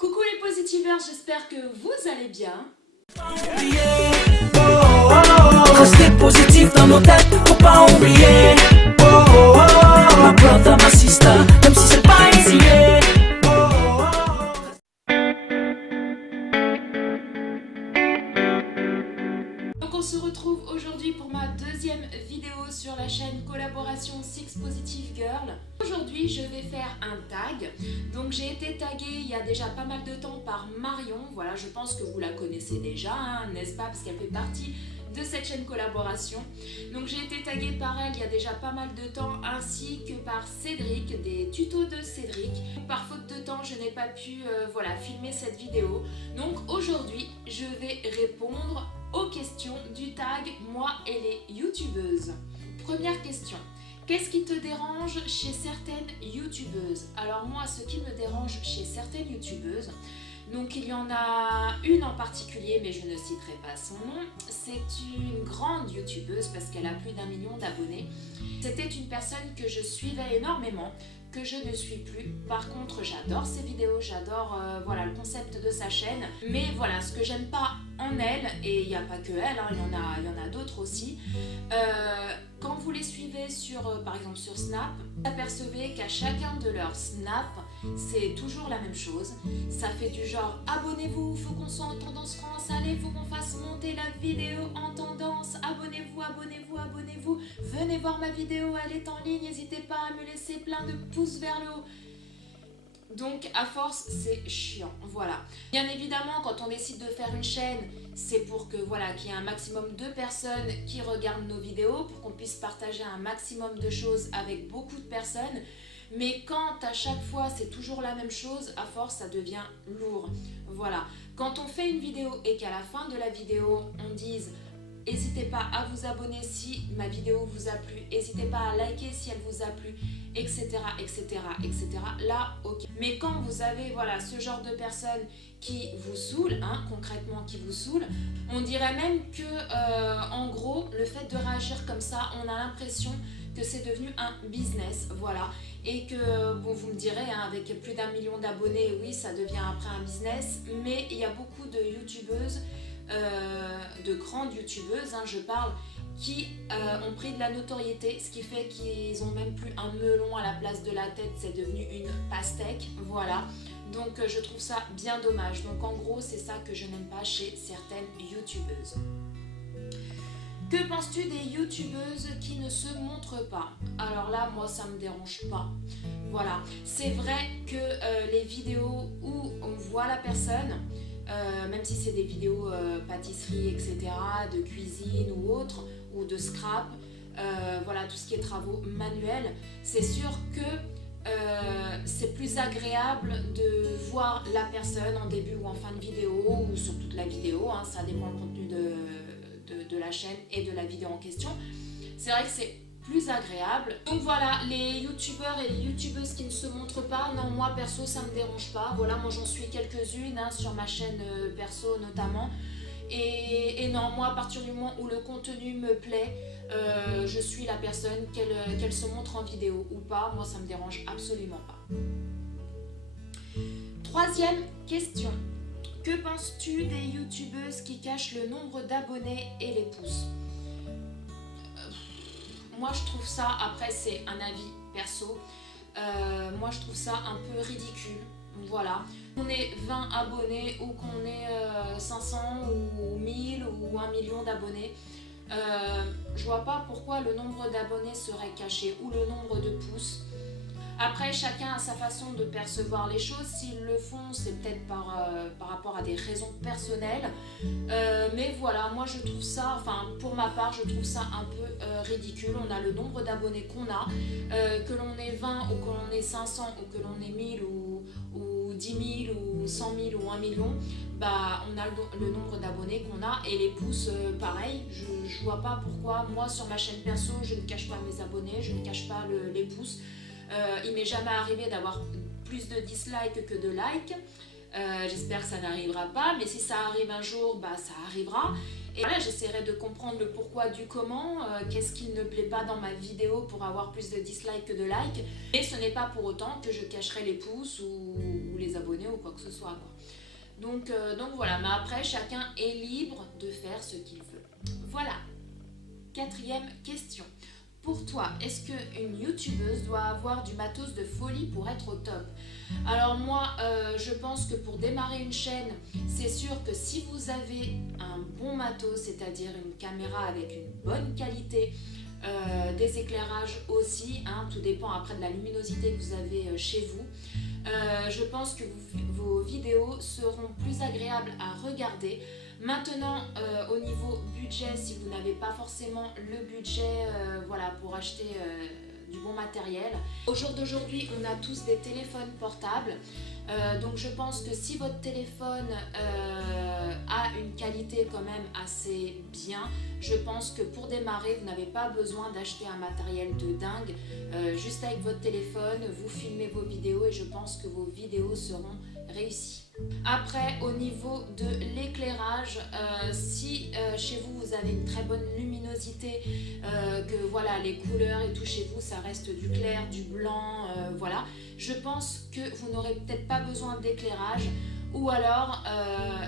Coucou les positiveurs, j'espère que vous allez bien. Rester positif dans nos têtes, faut pas oublier. My brother, my sister, même si c'est pas easy. Donc on se retrouve aujourd'hui pour ma deuxième vidéo sur la chaîne collaboration Six Positive Girl. Aujourd'hui je vais faire un tag. Donc j'ai été taguée il y a déjà pas mal de temps par Marion. Voilà, je pense que vous la connaissez déjà, hein, n'est-ce pas, parce qu'elle fait partie de cette chaîne collaboration. Donc j'ai été taguée par elle il y a déjà pas mal de temps, ainsi que par Cédric, des tutos de Cédric. Par faute de temps je n'ai pas pu filmer cette vidéo. Donc aujourd'hui je vais répondre aux questions du tag moi et les youtubeuses. Première question. Qu'est-ce qui te dérange chez certaines youtubeuses? Alors moi, ce qui me dérange chez certaines youtubeuses, donc il y en a une en particulier, mais je ne citerai pas son nom. C'est une grande youtubeuse parce qu'elle a plus d'1 million d'abonnés. C'était une personne que je suivais énormément, que je ne suis plus. Par contre, j'adore ses vidéos, j'adore le concept de sa chaîne. Mais voilà, ce que j'aime pas en elle, et il n'y a pas que elle, hein, il y en a d'autres aussi, quand vous les suivez sur, par exemple sur Snap, vous apercevez qu'à chacun de leurs snaps, c'est toujours la même chose. Ça fait du genre abonnez-vous, faut qu'on soit en tendance France, allez, faut qu'on fasse monter la vidéo en tendance, abonnez-vous, abonnez-vous, abonnez-vous, venez voir ma vidéo, elle est en ligne, n'hésitez pas à me laisser plein de pouces vers le haut. Donc à force c'est chiant, voilà. Bien évidemment quand on décide de faire une chaîne, c'est pour que qu'il y ait un maximum de personnes qui regardent nos vidéos, pour qu'on puisse partager un maximum de choses avec beaucoup de personnes. Mais quand à chaque fois c'est toujours la même chose, à force ça devient lourd. Voilà. Quand on fait une vidéo et qu'à la fin de la vidéo on dise n'hésitez pas à vous abonner si ma vidéo vous a plu, n'hésitez pas à liker si elle vous a plu, etc. etc. etc. Là, ok. Mais quand vous avez ce genre de personnes qui vous saoulent, hein, concrètement qui vous saoulent, on dirait même que en gros, le fait de réagir comme ça, on a l'impression que c'est devenu un business, voilà. Et que, bon, vous me direz, hein, avec plus d'1 million d'abonnés, oui, ça devient après un business, mais il y a beaucoup de youtubeuses, de grandes youtubeuses, hein, je parle, qui ont pris de la notoriété, ce qui fait qu'ils ont même plus un melon à la place de la tête, c'est devenu une pastèque, voilà. Donc je trouve ça bien dommage. Donc en gros, c'est ça que je n'aime pas chez certaines youtubeuses. Que penses-tu des youtubeuses qui ne se montrent pas? Alors là, moi, ça me dérange pas. Voilà, c'est vrai que les vidéos où on voit la personne, même si c'est des vidéos pâtisserie, etc., de cuisine ou autre, ou de scrap, tout ce qui est travaux manuels, c'est sûr que c'est plus agréable de voir la personne en début ou en fin de vidéo, ou sur toute la vidéo, hein, ça dépend du contenu de la chaîne et de la vidéo en question. C'est vrai que c'est plus agréable. Donc voilà, les youtubeurs et les youtubeuses qui ne se montrent pas, non, moi perso ça me dérange pas. Voilà, moi j'en suis quelques-unes, hein, sur ma chaîne perso notamment. Et non, moi à partir du moment où le contenu me plaît, je suis la personne, qu'elle se montre en vidéo ou pas, moi ça me dérange absolument pas. Troisième question. Que penses-tu des youtubeuses qui cachent le nombre d'abonnés et les pouces? Moi je trouve ça, après c'est un avis perso, moi je trouve ça un peu ridicule, voilà. Qu'on ait 20 abonnés ou qu'on ait 500 ou 1000 ou 1 million d'abonnés, je vois pas pourquoi le nombre d'abonnés serait caché ou le nombre de pouces. Après, chacun a sa façon de percevoir les choses. S'ils le font, c'est peut-être par rapport à des raisons personnelles. Mais voilà, moi je trouve ça, pour ma part, je trouve ça un peu ridicule. On a le nombre d'abonnés qu'on a, que l'on ait 20 ou que l'on ait 500 ou que l'on ait 1000 ou 10 000 ou 100 000 ou 1 million, on a le nombre d'abonnés qu'on a, et les pouces pareil. Je vois pas pourquoi, moi sur ma chaîne perso, je ne cache pas mes abonnés, je ne cache pas les pouces. Il m'est jamais arrivé d'avoir plus de dislikes que de likes. J'espère que ça n'arrivera pas, mais si ça arrive un jour, ça arrivera. Et voilà, j'essaierai de comprendre le pourquoi du comment, qu'est-ce qui ne plaît pas dans ma vidéo pour avoir plus de dislikes que de likes. Et ce n'est pas pour autant que je cacherai les pouces ou les abonnés ou quoi que ce soit, quoi. Donc voilà, mais après chacun est libre de faire ce qu'il veut. Voilà. 4e question. Pour toi, est-ce qu'une youtubeuse doit avoir du matos de folie pour être au top? Alors moi, je pense que pour démarrer une chaîne, c'est sûr que si vous avez un bon matos, c'est-à-dire une caméra avec une bonne qualité, des éclairages aussi, hein, tout dépend après de la luminosité que vous avez chez vous, je pense que vos vidéos seront plus agréables à regarder. Maintenant, au niveau budget, si vous n'avez pas forcément le budget voilà, pour acheter du bon matériel. Au jour d'aujourd'hui, on a tous des téléphones portables. Donc je pense que si votre téléphone a une qualité quand même assez bien, je pense que pour démarrer, vous n'avez pas besoin d'acheter un matériel de dingue. Juste avec votre téléphone, vous filmez vos vidéos et je pense que vos vidéos seront réussies. Après, au niveau de l'éclairage, si chez vous, vous avez une très bonne luminosité, que voilà, les couleurs et tout chez vous, ça reste du clair, du blanc, voilà, je pense que vous n'aurez peut-être pas besoin d'éclairage. Ou alors,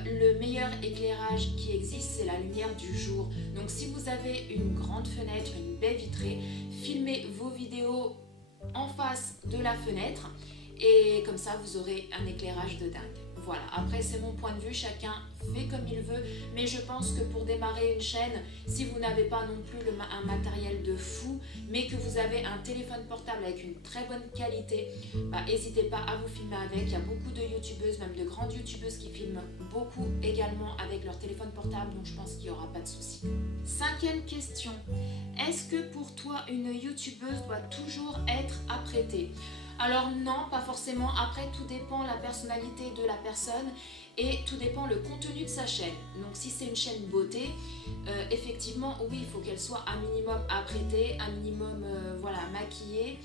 le meilleur éclairage qui existe, c'est la lumière du jour. Donc si vous avez une grande fenêtre, une baie vitrée, filmez vos vidéos en face de la fenêtre et comme ça, vous aurez un éclairage de dingue. Voilà, après c'est mon point de vue, chacun fait comme il veut, mais je pense que pour démarrer une chaîne, si vous n'avez pas non plus un matériel de fou, mais que vous avez un téléphone portable avec une très bonne qualité, n'hésitez pas à vous filmer avec. Il y a beaucoup de youtubeuses, même de grandes youtubeuses qui filment beaucoup également avec leur téléphone portable, donc je pense qu'il n'y aura pas de souci. 5e question, est-ce que pour toi une youtubeuse doit toujours être apprêtée? Alors non, pas forcément. Après, tout dépend de la personnalité de la personne et tout dépend le contenu de sa chaîne. Donc si c'est une chaîne beauté, effectivement, oui, il faut qu'elle soit un minimum apprêtée, un minimum voilà, maquillée.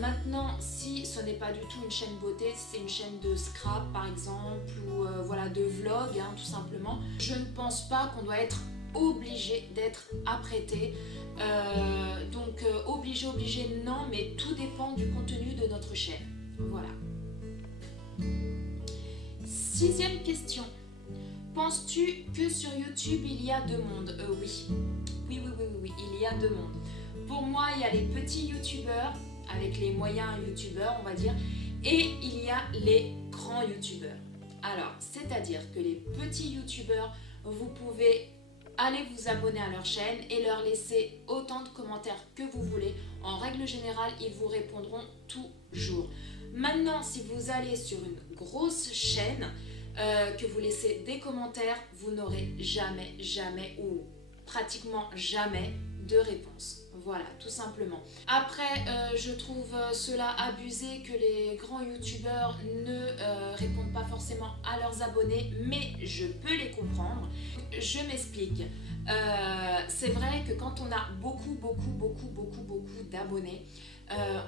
Maintenant, si ce n'est pas du tout une chaîne beauté, c'est une chaîne de scrap par exemple, ou voilà, de vlog, hein, tout simplement, je ne pense pas qu'on doit être obligé d'être apprêté. Donc obligé non, mais tout dépend du contenu de notre chaîne. Voilà. 6e question. Penses-tu que sur YouTube il y a deux mondes? Oui, il y a deux mondes. Pour moi, il y a les petits youtubeurs avec les moyens youtubeurs, on va dire, et il y a les grands youtubeurs. Alors, c'est-à-dire que les petits youtubeurs, vous pouvez allez vous abonner à leur chaîne et leur laisser autant de commentaires que vous voulez. En règle générale, ils vous répondront toujours. Maintenant, si vous allez sur une grosse chaîne, que vous laissez des commentaires, vous n'aurez jamais ou pratiquement jamais de réponse. Voilà, tout simplement. Après, je trouve cela abusé que les grands youtubeurs ne répondent pas forcément à leurs abonnés, mais je peux les comprendre. Je m'explique. C'est vrai que quand on a beaucoup d'abonnés,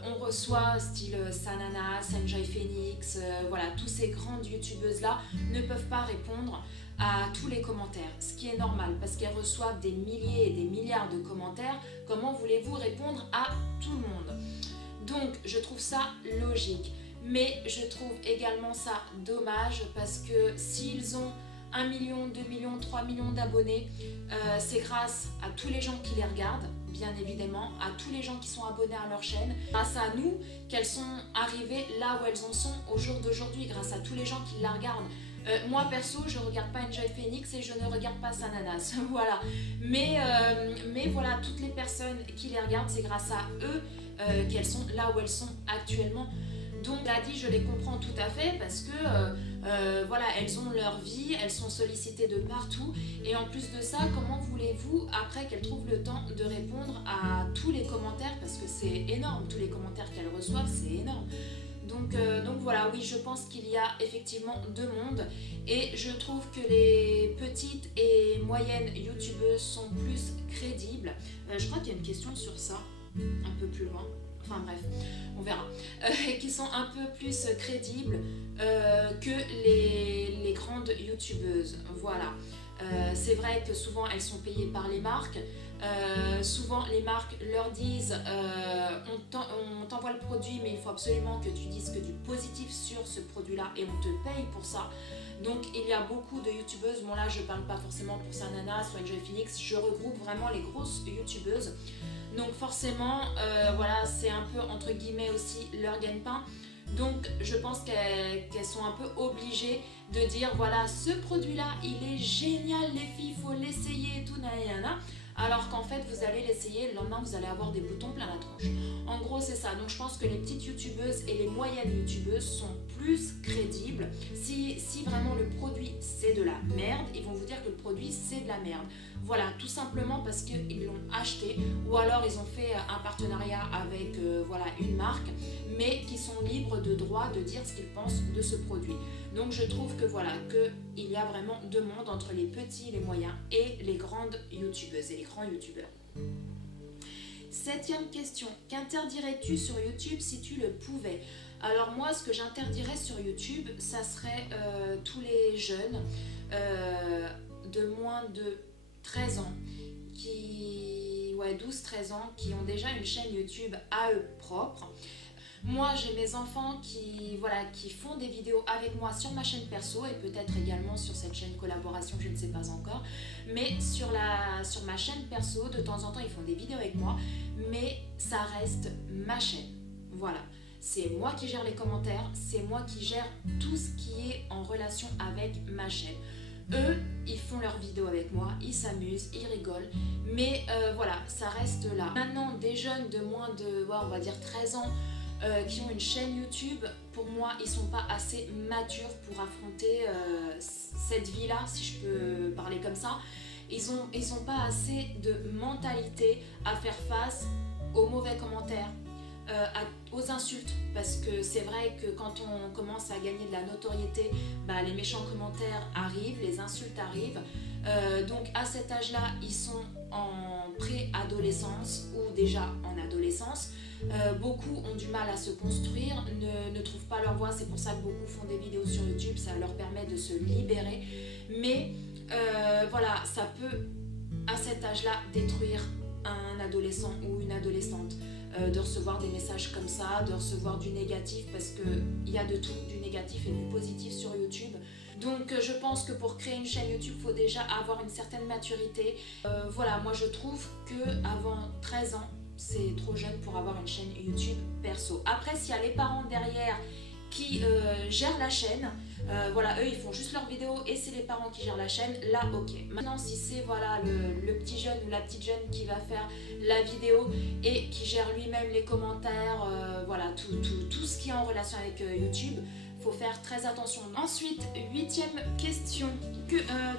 on reçoit style Sanana, Enjoy Phoenix, voilà, tous ces grandes youtubeuses là ne peuvent pas répondre à tous les commentaires, ce qui est normal parce qu'elles reçoivent des milliers et des milliards de commentaires. Comment voulez-vous répondre à tout le monde? Donc je trouve ça logique, mais je trouve également ça dommage parce que s'ils ont 1 million, 2 millions, 3 millions d'abonnés, c'est grâce à tous les gens qui les regardent, bien évidemment, à tous les gens qui sont abonnés à leur chaîne, grâce à nous qu'elles sont arrivées là où elles en sont au jour d'aujourd'hui, grâce à tous les gens qui la regardent. Moi perso, je ne regarde pas Enjoy Phoenix et je ne regarde pas Sananas, voilà. Mais voilà, toutes les personnes qui les regardent, c'est grâce à eux qu'elles sont là où elles sont actuellement. Donc là dit, je les comprends tout à fait parce que voilà, elles ont leur vie, elles sont sollicitées de partout et en plus de ça, comment voulez-vous après qu'elles trouvent le temps de répondre à tous les commentaires, parce que c'est énorme, tous les commentaires qu'elles reçoivent, c'est énorme. Donc voilà, oui, je pense qu'il y a effectivement deux mondes et je trouve que les petites et moyennes youtubeuses sont plus crédibles. Je crois qu'il y a une question sur ça, un peu plus loin. Enfin bref, on verra, qui sont un peu plus crédibles que les grandes youtubeuses, voilà. C'est vrai que souvent elles sont payées par les marques. Souvent les marques leur disent on t'envoie le produit mais il faut absolument que tu dises que du positif sur ce produit là et on te paye pour ça. Donc il y a beaucoup de youtubeuses, bon là je parle pas forcément pour Sanana, soit Enjoy Phoenix, je regroupe vraiment les grosses youtubeuses. Donc forcément voilà, c'est un peu entre guillemets aussi leur gagne-pain. Donc je pense qu'elles sont un peu obligées de dire voilà, ce produit là il est génial les filles, il faut l'essayer et tout nanana. Alors qu'en fait vous allez l'essayer, le lendemain vous allez avoir des boutons plein la tronche. En gros c'est ça, donc je pense que les petites youtubeuses et les moyennes youtubeuses sont plus crédibles. Si vraiment le produit c'est de la merde, ils vont vous dire que le produit c'est de la merde. Voilà, tout simplement parce qu'ils l'ont acheté ou alors ils ont fait un partenariat avec voilà, une marque, mais qui sont libres de droit de dire ce qu'ils pensent de ce produit. Donc je trouve que voilà, qu'il y a vraiment deux mondes entre les petits, les moyens et les grandes youtubeuses et les grands youtubeurs. 7e question, qu'interdirais-tu sur YouTube si tu le pouvais? Alors moi, ce que j'interdirais sur YouTube, ça serait tous les jeunes de moins de 13 ans, qui, ouais, 12-13 ans, qui ont déjà une chaîne YouTube à eux propre. Moi, j'ai mes enfants qui font des vidéos avec moi sur ma chaîne perso et peut-être également sur cette chaîne collaboration, je ne sais pas encore. Mais sur ma chaîne perso, de temps en temps, ils font des vidéos avec moi, mais ça reste ma chaîne. Voilà. C'est moi qui gère les commentaires, c'est moi qui gère tout ce qui est en relation avec ma chaîne. Eux, ils font leurs vidéos avec moi, ils s'amusent, ils rigolent, mais voilà, ça reste là. Maintenant, des jeunes de moins de, on va dire 13 ans, qui ont une chaîne YouTube, pour moi, ils sont pas assez matures pour affronter cette vie-là, si je peux parler comme ça. Ils ont pas assez de mentalité à faire face aux mauvais commentaires, aux insultes, parce que c'est vrai que quand on commence à gagner de la notoriété, bah, les méchants commentaires arrivent, les insultes arrivent. Donc à cet âge-là, ils sont en préadolescence ou déjà en adolescence. Beaucoup ont du mal à se construire, ne trouvent pas leur voie, c'est pour ça que beaucoup font des vidéos sur YouTube, ça leur permet de se libérer. Mais voilà, ça peut à cet âge-là détruire un adolescent ou une adolescente. De recevoir des messages comme ça, de recevoir du négatif, parce qu'il y a de tout, du négatif et du positif sur YouTube. Donc je pense que pour créer une chaîne YouTube, il faut déjà avoir une certaine maturité. Voilà, moi je trouve qu'avant 13 ans, c'est trop jeune pour avoir une chaîne YouTube perso. Après, s'il y a les parents derrière qui gèrent la chaîne, voilà, eux ils font juste leurs vidéos et c'est les parents qui gèrent la chaîne, là ok. Maintenant si c'est voilà, le petit jeune ou la petite jeune qui va faire la vidéo et qui gère lui-même les commentaires, voilà, tout ce qui est en relation avec YouTube, faut faire très attention. Ensuite, 8e question,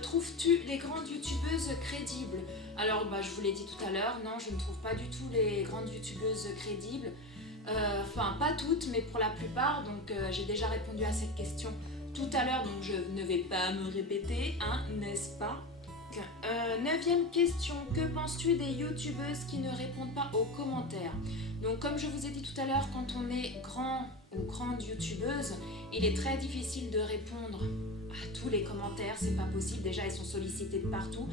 trouves-tu les grandes youtubeuses crédibles? Alors bah, je vous l'ai dit tout à l'heure, non, je ne trouve pas du tout les grandes youtubeuses crédibles. Enfin pas toutes, mais pour la plupart. Donc j'ai déjà répondu à cette question tout à l'heure, donc je ne vais pas me répéter, hein, n'est-ce pas? 9e question, que penses-tu des youtubeuses qui ne répondent pas aux commentaires? Donc comme je vous ai dit tout à l'heure, quand on est grand ou grande youtubeuse, il est très difficile de répondre à tous les commentaires, c'est pas possible, déjà ils sont sollicités de partout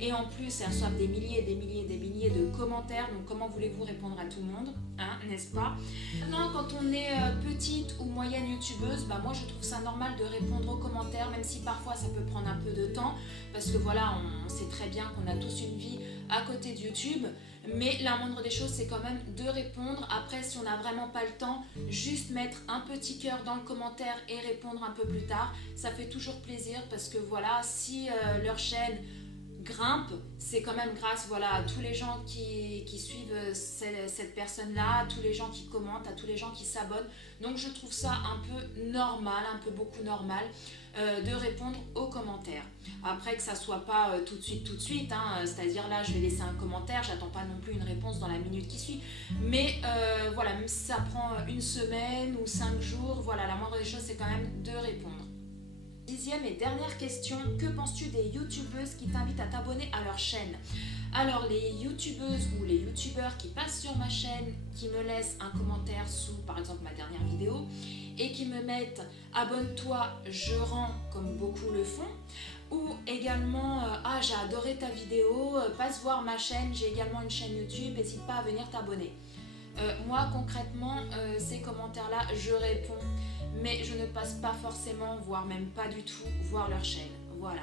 et en plus elles reçoivent des milliers et des milliers et des milliers de commentaires, donc comment voulez-vous répondre à tout le monde, hein, n'est-ce pas? Maintenant quand on est petite ou moyenne youtubeuse, bah moi je trouve ça normal de répondre aux commentaires, même si parfois ça peut prendre un peu de temps, parce que voilà, on sait très bien qu'on a tous une vie à côté de YouTube, mais la moindre des choses c'est quand même de répondre. Après si on n'a vraiment pas le temps, juste mettre un petit cœur dans le commentaire et répondre un peu plus tard, ça fait toujours plaisir, parce que voilà, si leur chaîne grimpe, c'est quand même grâce voilà, à tous les gens qui suivent cette personne-là, à tous les gens qui commentent, à tous les gens qui s'abonnent. Donc je trouve ça un peu normal, un peu beaucoup normal de répondre aux commentaires. Après que ça soit pas tout de suite, hein, c'est-à-dire là je vais laisser un commentaire, j'attends pas non plus une réponse dans la minute qui suit, mais voilà, même si ça prend une semaine ou 5 jours, voilà, la moindre des choses c'est quand même de répondre. 10e et dernière question, que penses-tu des youtubeuses qui t'invitent à t'abonner à leur chaîne? Alors les youtubeuses ou les youtubeurs qui passent sur ma chaîne, qui me laissent un commentaire sous par exemple ma dernière vidéo et qui me mettent abonne-toi, je rends comme beaucoup le font, ou également ah j'ai adoré ta vidéo, passe voir ma chaîne, j'ai également une chaîne YouTube, n'hésite pas à venir t'abonner. Moi concrètement ces commentaires là je réponds, mais je ne passe pas forcément, voire même pas du tout voir leur chaîne. Voilà.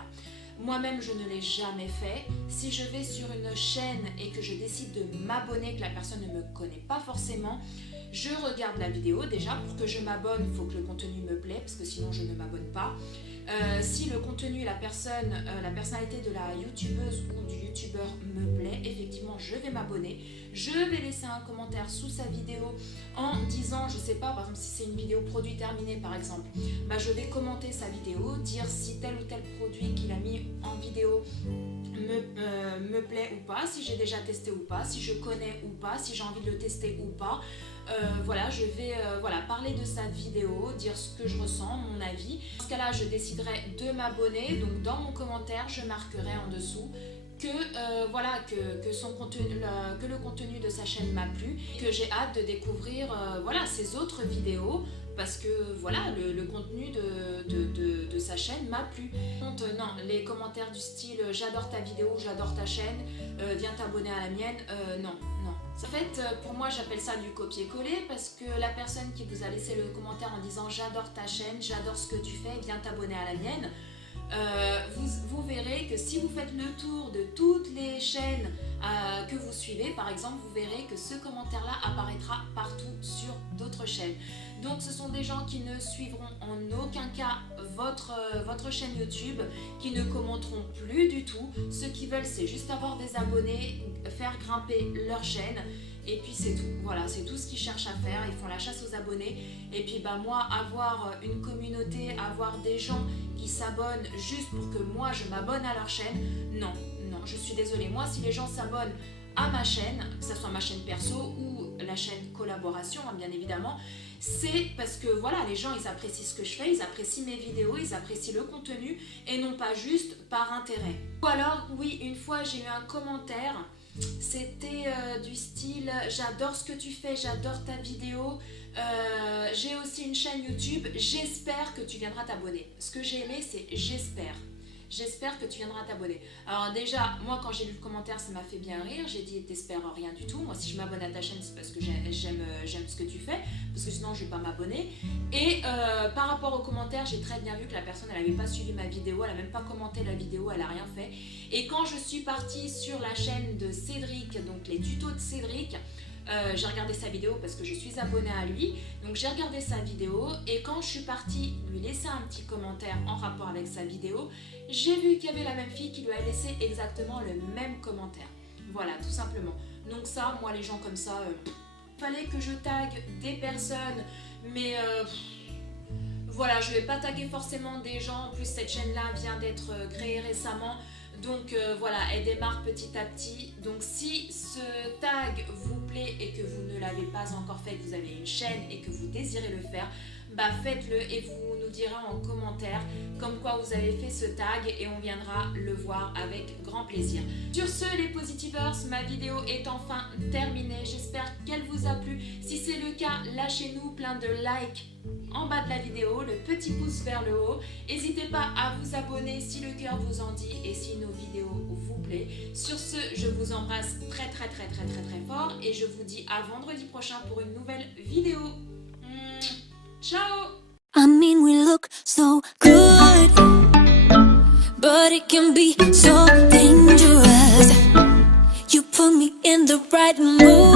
Moi-même, je ne l'ai jamais fait. Si je vais sur une chaîne et que je décide de m'abonner, que la personne ne me connaît pas forcément, je regarde la vidéo déjà. Pour que je m'abonne, il faut que le contenu me plaît, parce que sinon je ne m'abonne pas. Si le contenu, la personnalité de la youtubeuse ou du youtubeur me plaît, effectivement, je vais m'abonner. Je vais laisser un commentaire sous sa vidéo en disant, je sais pas, par exemple, si c'est une vidéo produit terminé, par exemple, bah, je vais commenter sa vidéo, dire si tel ou tel produit qu'il a mis en vidéo me plaît ou pas, si j'ai déjà testé ou pas, si je connais ou pas, si j'ai envie de le tester ou pas. Voilà, je vais parler de sa vidéo, dire ce que je ressens, mon avis. Dans ce cas-là, je déciderai de m'abonner. Donc dans mon commentaire, je marquerai en dessous que le contenu de sa chaîne m'a plu, que j'ai hâte de découvrir ses autres vidéos, parce que voilà, le contenu de sa chaîne m'a plu. Non, les commentaires du style j'adore ta vidéo, j'adore ta chaîne, viens t'abonner à la mienne, non. En fait, pour moi, j'appelle ça du copier-coller, parce que la personne qui vous a laissé le commentaire en disant j'adore ta chaîne, j'adore ce que tu fais, viens t'abonner à la mienne, vous verrez que si vous faites le tour de toutes les chaînes que vous suivez, par exemple, vous verrez que ce commentaire-là apparaîtra partout sur d'autres chaînes. Donc ce sont des gens qui ne suivront en aucun cas votre chaîne YouTube, qui ne commenteront plus du tout. Ce qu'ils veulent, c'est juste avoir des abonnés, faire grimper leur chaîne, et puis c'est tout. Voilà, c'est tout ce qu'ils cherchent à faire. Ils font la chasse aux abonnés. Et puis moi, avoir une communauté, avoir des gens qui s'abonnent juste pour que moi je m'abonne à leur chaîne, non, je suis désolée. Moi, si les gens s'abonnent à ma chaîne, que ce soit ma chaîne perso ou la chaîne collaboration, bien évidemment, c'est parce que voilà, les gens, ils apprécient ce que je fais, ils apprécient mes vidéos, ils apprécient le contenu, et non pas juste par intérêt. Ou alors, oui, une fois j'ai eu un commentaire, c'était du style j'adore ce que tu fais, j'adore ta vidéo, j'ai aussi une chaîne YouTube, j'espère que tu viendras t'abonner. Ce que j'ai aimé, c'est j'espère que tu viendras t'abonner. Alors déjà, moi quand j'ai lu le commentaire, ça m'a fait bien rire. J'ai dit t'espères rien du tout. Moi si je m'abonne à ta chaîne, c'est parce que j'aime ce que tu fais, parce que sinon je vais pas m'abonner. Et par rapport au commentaire, j'ai très bien vu que la personne, elle n'avait pas suivi ma vidéo, elle n'a même pas commenté la vidéo, elle a rien fait. Et quand je suis partie sur la chaîne de Cédric, donc les tutos de Cédric, j'ai regardé sa vidéo parce que je suis abonnée à lui, donc j'ai regardé sa vidéo, et quand je suis partie lui laisser un petit commentaire en rapport avec sa vidéo, j'ai vu qu'il y avait la même fille qui lui a laissé exactement le même commentaire. Voilà, tout simplement. Donc ça, moi les gens comme ça, fallait que je tag des personnes, mais voilà, je vais pas taguer forcément des gens. En plus cette chaîne là vient d'être créée récemment. Donc voilà, elle démarre petit à petit. Donc si ce tag vous plaît et que vous ne l'avez pas encore fait, que vous avez une chaîne et que vous désirez le faire, bah faites-le et vous nous direz en commentaire comme quoi vous avez fait ce tag, et on viendra le voir avec grand plaisir. Sur ce les Positivers, ma vidéo est enfin terminée. J'espère qu'elle vous a plu. Si c'est le cas, lâchez-nous plein de likes en bas de la vidéo, le petit pouce vers le haut. N'hésitez pas à vous abonner si le cœur vous en dit et si nos vidéos vous plaît. Sur ce, je vous embrasse très fort, et je vous dis à vendredi prochain pour une nouvelle vidéo. Ciao! I mean, we look so good, but it can be so dangerous. You put me in the right mood.